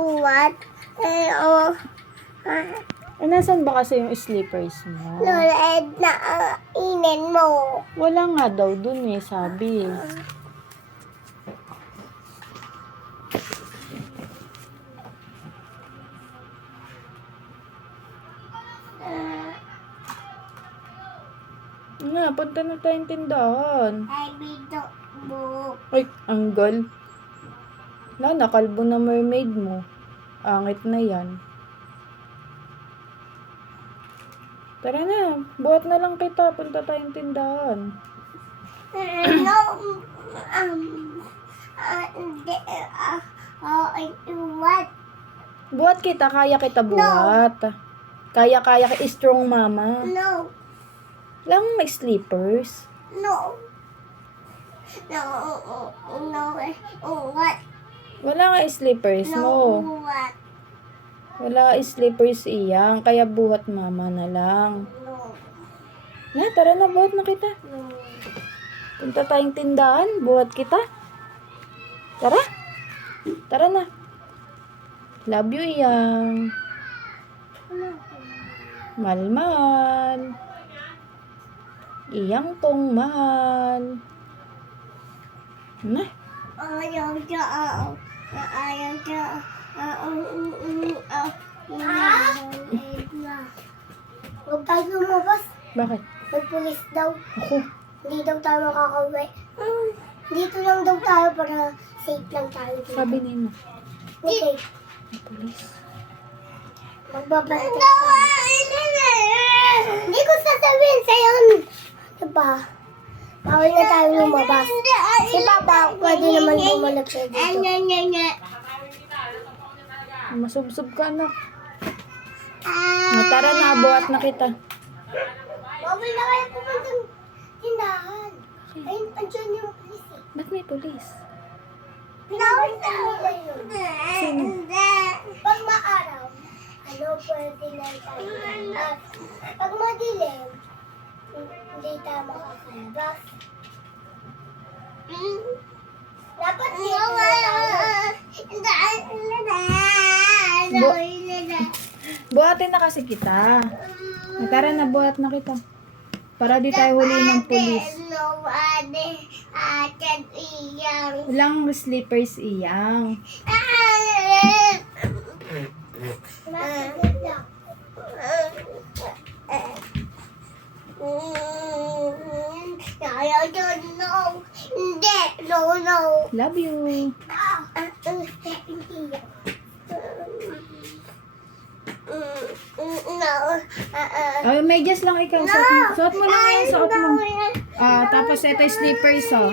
what? Nasaan ba kasi yung slippers mo? Luled na inin mo. Wala nga daw dun eh, sabi. Nga, punta na tayong tindahan. Ay, bidok mo. Ay, anggal. Nakalbo na mermaid mo. Angit na yan. Tara na, buhat na lang kita. Punta tayong tindahan. No, what? Buhat kita, kaya kita buhat. Kaya strong mama. No, Lang may slippers. no. No, what? Wala nga slippers No, mo. what? Wala slippers iyang, kaya buhat mama na lang. No, Na, tara na, buhat na kita. no. Punta tayong tindahan, buhat kita. Tara. Tara na. Love you, iyang. Mahal. Iyang tong mahal. Na. Ayaw siya. Huwag tayo lumabas. Bakit? May pulis daw. Ako. Hindi daw tayo makakauwi. Dito lang daw tayo para safe lang tayo. Dito. Sabi nino. Okay. May pulis. Magbabalik tayo. Hindi ko sasabihin sa'yo. Diba? Bawal na tayo lumabas. Si Papa, pwede naman bumalik siya dito. Masubsob ka, anak. Tara na, buhat na kita. Bawal na kayo pupuntang tindahan. Ayun, andyan yung pulis eh. Ba't may pulis? Pinawal na nila yun. Sino? Pag maaraw, pwede na tayo. Pag madilim, hindi tayo makakalabas. Dapat dito Buhatin na kasi kita. Tara na, buhat na kita. Para di tayo huli ng pulis. Walang slippers iyang. No. Love you. Oh, medyas lang ikaw. Suot mo lang yan, suot mo. Tapos ito yung slippers, oh.